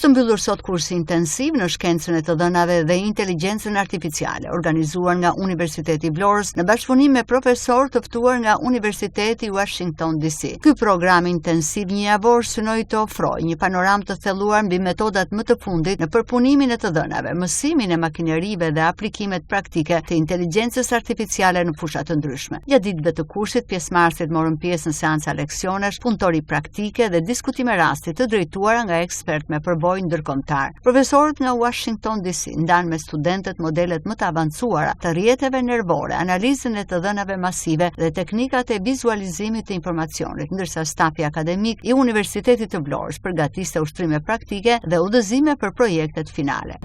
Është mbyllur sot kursi intensiv në shkencën e të dhënave dhe inteligjencën artificiale, organizuar nga Universiteti i Vlorës në bashkëpunim me profesorë të ftuar nga Universiteti i Washington DC. Ky program intensiv një javor synoi të ofrojë një panoramë të thelluar mbi metodat më të fundit në përpunimin e të dhënave, mësimin e makinerive dhe aplikimet praktike të inteligjencës artificiale në fusha të ndryshme. Gjatë ditëve të kursit, pjesëmarrësit morën pjesë në seanca leksionesh, punëtori praktike dhe diskutime rasti të drejtuara nga ekspert me përbojë ndërkombëtar. Profesorët nga Washington DC ndanë me studentët modelet më të avancuara të rrjeteve nervore, analizën e të dhënave masive dhe teknikat e vizualizimit të informacionit, ndërsa stafi akademik i Universitetit të Vlorës përgatiste ushtrime praktike dhe udhëzime për projektet finale.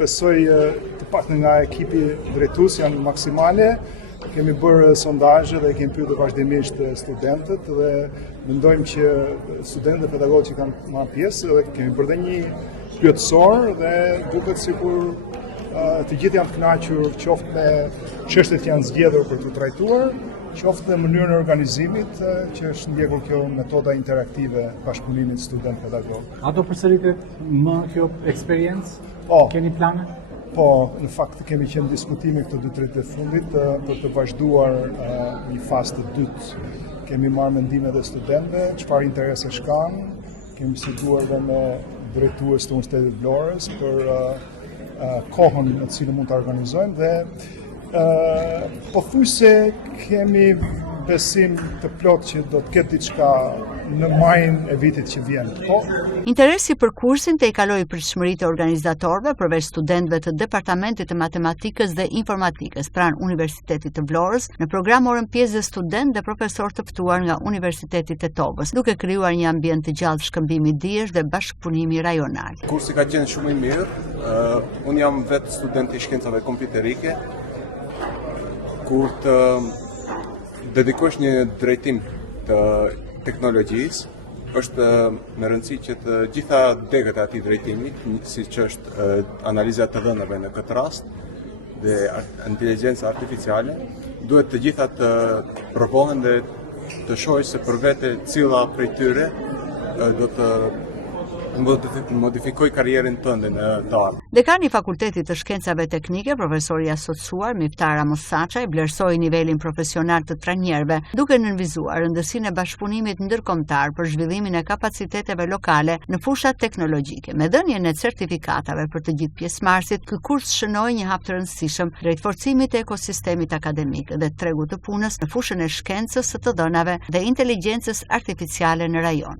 Besoj të paktën nga ekipi drejtues janë maksimale. Kemi bërë sondazhe dhe kemi pyetur vazhdimisht studentët dhe mendojmë që studentët dhe pedagogët që kanë marrë pjesë dhe kemi bërë dhe një pyetësor dhe duket sikur të gjithë janë të kënaqur qoftë me çështjet që janë zgjedhur për të trajtuar, qoftë në mënyrën e organizimit që është ndjekur kjo metoda interaktive bashkëpunimit student-pedagog. A do përsëritet më kjo eksperiencë? Keni plane? Po, në fakt kemi qenë diskutime këto 2-3 të fundit për të vazhduar një fazë të dytë. Kemi marrë mendimet e studentëve, çfarë interesesh kanë, kemi diskutuar dhe me drejtues të Universitetit të Vlorës për kohën në cilën mund ta organizojmë dhe pothuajse kemi besim të plot që do të ketë diçka në majin e vitit që vjen. Interesi për kursin te i kaloi pritshmëritë e organizatorëve përveç studentëve të Departamentit të Matematikës dhe Informatikës pranë Universitetit të Vlorës. Në program morën pjesë dhe studentë dhe profesorë të ftuar nga Universiteti i Tetovës, duke krijuar një ambient të gjallë shkëmbimi dijesh dhe bashkëpunimi rajonal. Kursi ka qenë shumë i mirë. Unë jam vetë student i shkencave kompjuterike. Kur të dedikosh një drejtim të teknologjisë, është me rëndësi që të gjitha degët e atij drejtimi, siç është analiza e të dhënave në këtë rast dhe inteligjenca artificiale, duhet të gjitha të provohen dhe të shohësh se për vete cila prej tyre do të modifikoj karrierën tënde në të ardhmen. Dekani i Fakultetit të Shkencave Teknike, profesori i asociuar Miftar Amosaçaj, vlerësoi nivelin profesional të trajnerëve, duke nënvizuar rëndësinë e bashkëpunimit ndërkombëtar për zhvillimin e kapaciteteve lokale në fushat teknologjike. Me dhënien e certifikatave për të gjithë pjesëmarrësit, ky kurs shënoi një hap të rëndësishëm drejt forcimit të ekosistemit akademik dhe tregut të punës në fushën e shkencës së të dhënave dhe inteligjencës artificiale në rajon.